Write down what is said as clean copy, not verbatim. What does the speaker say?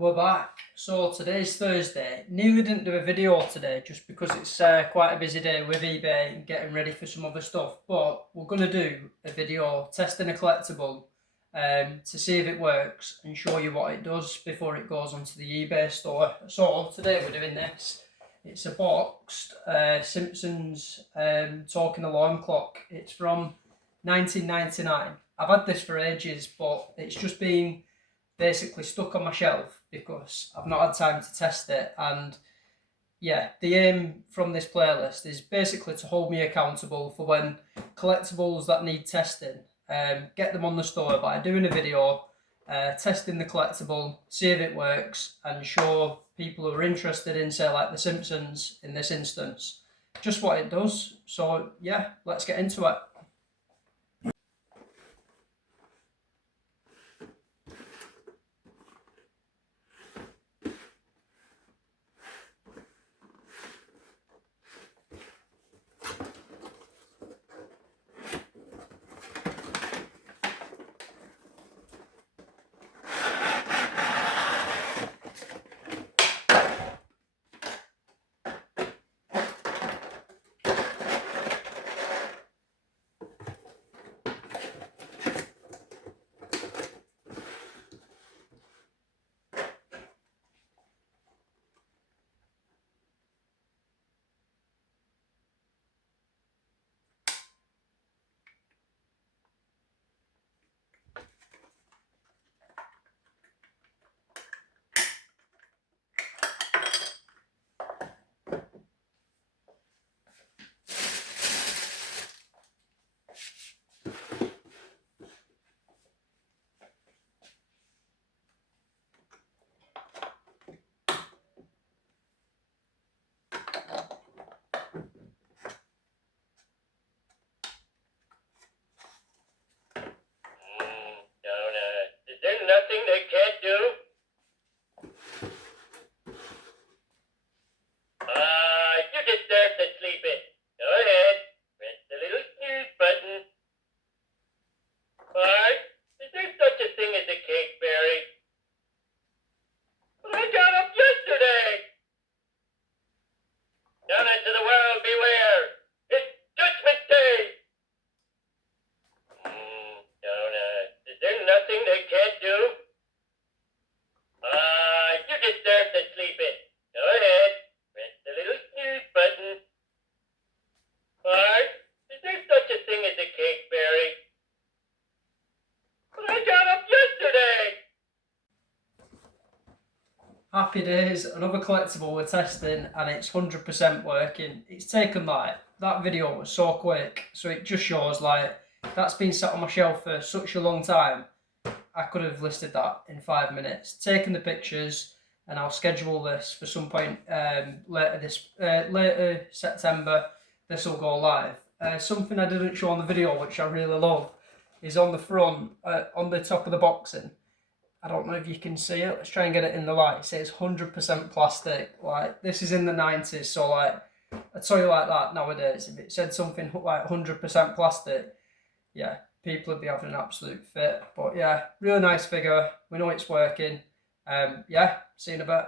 We're back. So today's Thursday. Nearly didn't do a video today just because it's quite a busy day with eBay and getting ready for some other stuff. But we're going to do a video testing a collectible to see if it works and show you what it does before it goes onto the eBay store. So today we're doing this. It's a boxed Simpsons talking alarm clock. It's from 1999. I've had this for ages, but it's just been basically stuck on my shelf because I've not had time to test it. And yeah, the aim from this playlist is basically to hold me accountable for when collectibles that need testing, get them on the store by doing a video, testing the collectible, see if it works, and show people who are interested in, say, like the Simpsons in this instance, just what it does. So yeah, let's get into it. Is there nothing they can't do? You deserve to sleep in. Go ahead. Press the little snooze button. Bart, is there such a thing as a cake fairy? But I got up yesterday. Down into the world, beware. It's Judgment Day. Is there nothing they can't do? You deserve to sleep in. Go ahead. Press the little snooze button. Bart, is there such a thing as a cake fairy? But I got up yesterday. Happy days, another collectible we're testing and it's 100% working. It's taken like, that video was so quick, so it just shows like, that's been sat on my shelf for such a long time. I could have listed that in 5 minutes. Taken the pictures, and I'll schedule this for some point later September. This will go live. Something I didn't show on the video, which I really love, is on the front, on the top of the boxing. I don't know if you can see it. Let's try and get it in the light. It says 100% plastic. Like, this is in the 90s, so like, I tell you like that nowadays. If it said something like 100% plastic, yeah, people would be having an absolute fit. But yeah, really nice figure. We know it's working. Yeah, see you in a bit.